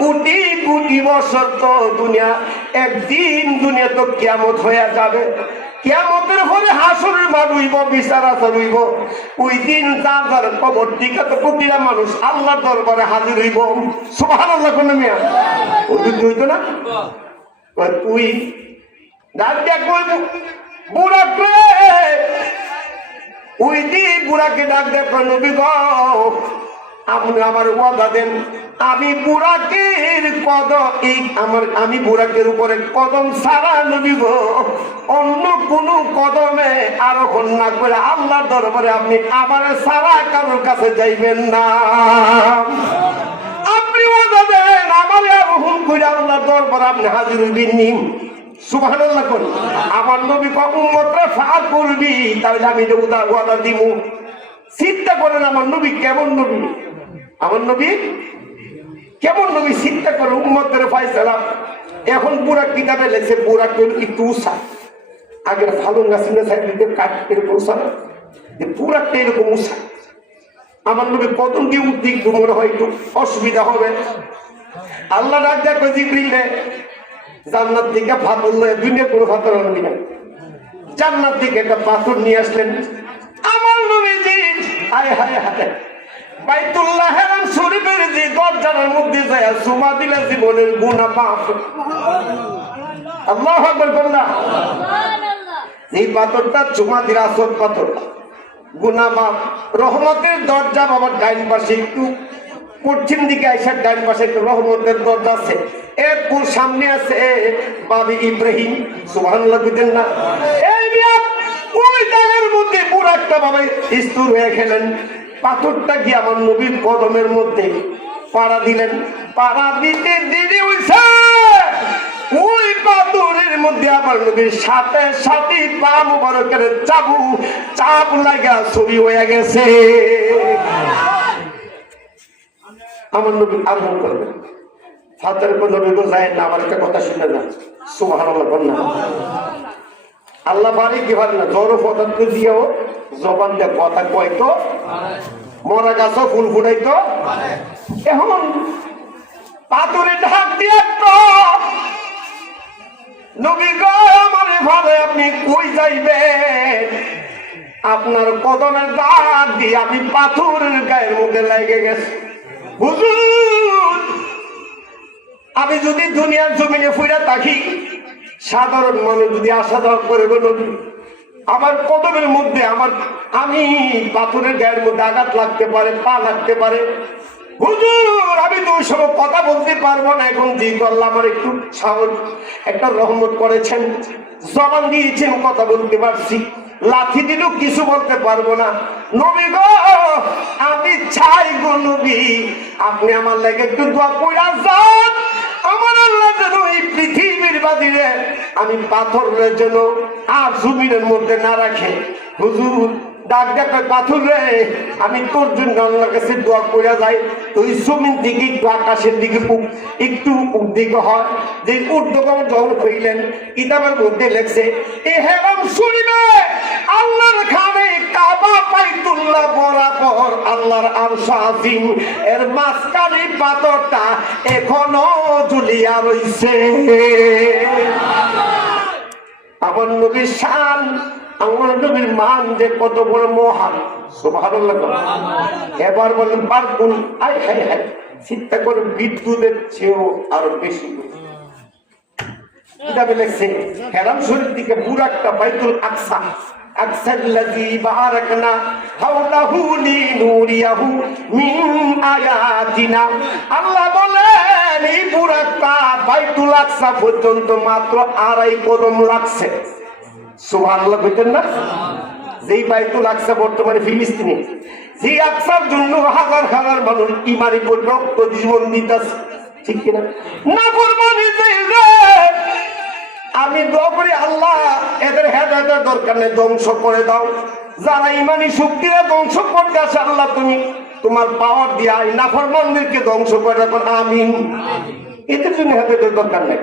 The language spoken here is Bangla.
কোটি কোটি বছর তো দুনিয়া, একদিন দুনিয়া তো কিয়ামত হয়ে যাবে। কিয়ামতের পরে হাসরের মা রইব বিচার আচার রইব ওই দিন যার কবর টিকা তো প্রতিটা মানুষ আল্লাহর দরবারে হাজির হইব। সুবহান আল্লাহ কোন মিয়া? ওই হইতো না? তুই ডাক ডাক কইব বুড়া রে ওই দি বুড়াকে ডাক দেখ নবী গো আপনি আমার ওয়াদা দেন। আমি বুড়াকের কদ এই আমার আমি বুড়াকের উপরে কদম সারা নবী। অন্য কোন কদমে আরোহণ না করে আল্লাহর দরবারে আপনি আবার সারা কারোর কাছে যাইবেন না। আপনি ওয়াদা দেন, আমার আরোহণ করে আল্লাহর দরবারে আপনি হাজির হইবেন সুবহানাল্লাহ আমার নবী করবি, তাহলে আমি দিব আমার নবী কেমন নবী? আমার নবী? কেমন নবী চিন্তা করে উম্মতের ফাইসালা এখন পুরা কিতাবে লেখছে পুরা কেউ একটু উষা? আগের ফালুন গাছের সাইডে কাঠ এরকম উষা যে পুরাটা এরকম উষা? আমার নবী কত কি উদ্দিক মনে হয় একটু অসুবিধা হবে। আল্লাহ ডাক দেখো জিব্রিল জান্নাত থেকে পাথর লয়ে দুনিয়া কোনো পাথর আনবি না। জান্নাত থেকে একটা পাথর নিয়ে আসলেন। আমার নবী নবীজি হায় হায় হায়। বাইতুল্লাহ হেরাম শরীফের যে দরজার মধ্যে যায় সুমা দিলে জীবনের গুণা মাফ। আল্লাহ আকবার বললা এই পাথরটা চুমা দিলে আসল পাথর। গুণা মাফ। রহমতের দরজা বাবার ডাইন পাশে একটু পশ্চিম দিকে আইসার ডাইন পাশে একটু রহমতের দরজা আছে। এরপর সামনে আছে বাবি ইব্রাহিম। সুবহানাল্লাহ বুঝেন না। এই ওই জায়গার মধ্যে পুরো একটা বাবা স্থূর হয়ে খেলেন পাথরটা কি আমার নবীর কদমের মধ্যে? পাড়া দিলেন। পাড়া দিতে দেরি হইছে। ওই পাথরের মধ্যে আমার নবীর সাথে সাথে পা মুবারকের চাবু, চাপ লাগা ছবি হয়ে গেছে। আমার নবী আরম্ভ করবেন ফাতের কোন নবী যায় না, আমার একটা কথা শুনে না। সুবহানাল্লাহ বন্যা আল্লাহ বাড়ি কি পারে না? জড় পদার্থ দিয়েও জবান দিয়ে কথা কয় তো, মরা গাছও ফুল ফুটাই তো। এখন পাথরে ঢাক দিয়ে নবী আমার ভাবে আপনি কই যাইবেন? আপনার কদমের দাগ দিয়ে আমি পাথরের গায়ের মধ্যে লেগে গেছি। হুজুর, আমি যদি দুনিয়ার জমিনে ফুইরা থাকি সাধারণ মানুষ যদি আসা যাওয়া করে নদী আমার কদমের মধ্যে আমার আমি পাথরের গায়ের মধ্যে আঘাত লাগতে পারে, পা লাগতে পারে। হুজুর, আমি তো ওই কথা বলতে পারব না। এখন যেহেতু আল্লাহ আমার একটু সাহস, একটা রহমত করেছেন, জবান দিয়েছেন, কথা বলতে পারছি। লাথি দিলেও কিছু বলতে পারব না। নবী গো, আমি চাই গো নবী, আপনি আমার লাগে একটু দোয়া কইরা যান। বাদিরে আমি পাথরের যেন আর জমিনের মধ্যে না রাখে। হুজুর ডাক ডাক পাথর রে। আমি তোর জন্য আল্লাহর কাছে দোয়া করে যাই। ওই জমিন দিকে একটু আকাশের দিকে একটু দিকে হয় যে উর্ধগম যখন কইলেন কিতাবের মধ্যে লেখছে এ হেরাম শুনিবে, আল্লাহর খানে কাবা পাইতুল্লাহ বরাবর আল্লাহর আরশ আজিম। এর মাঝখানে পাথরটা এখনও ঝুলিয়া রইছে। আমার নবীর শান আমার নবীর মান যে কত বড় মহান সুবহানাল্লাহ এবার বলেন পারকুন আই হাই হাই চিন্তা করে বিদ্যুতের চেয়েও আরও বেশি কিতাবে লেখছে হেরাম বাইতুল আকসা আল্লাহ বলেন এই বাইতুল আকসা পর্যন্ত মাত্র আড়াই কদম লাগছে। কইতেন না? যেই বাইতুল আকসা বর্তমানে যে আকসার জন্য হাজার হাজার মানুষ জীবন ঠিক কিনা? না আমি দোয়া আল্লাহ, এদের হেদায়তের দরকার নেই, ধ্বংস করে দাও। যারা ইমানি শক্তিরা ধ্বংস করতে আসে আল্লাহ তুমি, তোমার পাওয়ার দিয়া নাফরমানদেরকে ধ্বংস করে রাখো আমিন। এদের জন্য হেদায়তের দরকার নেই।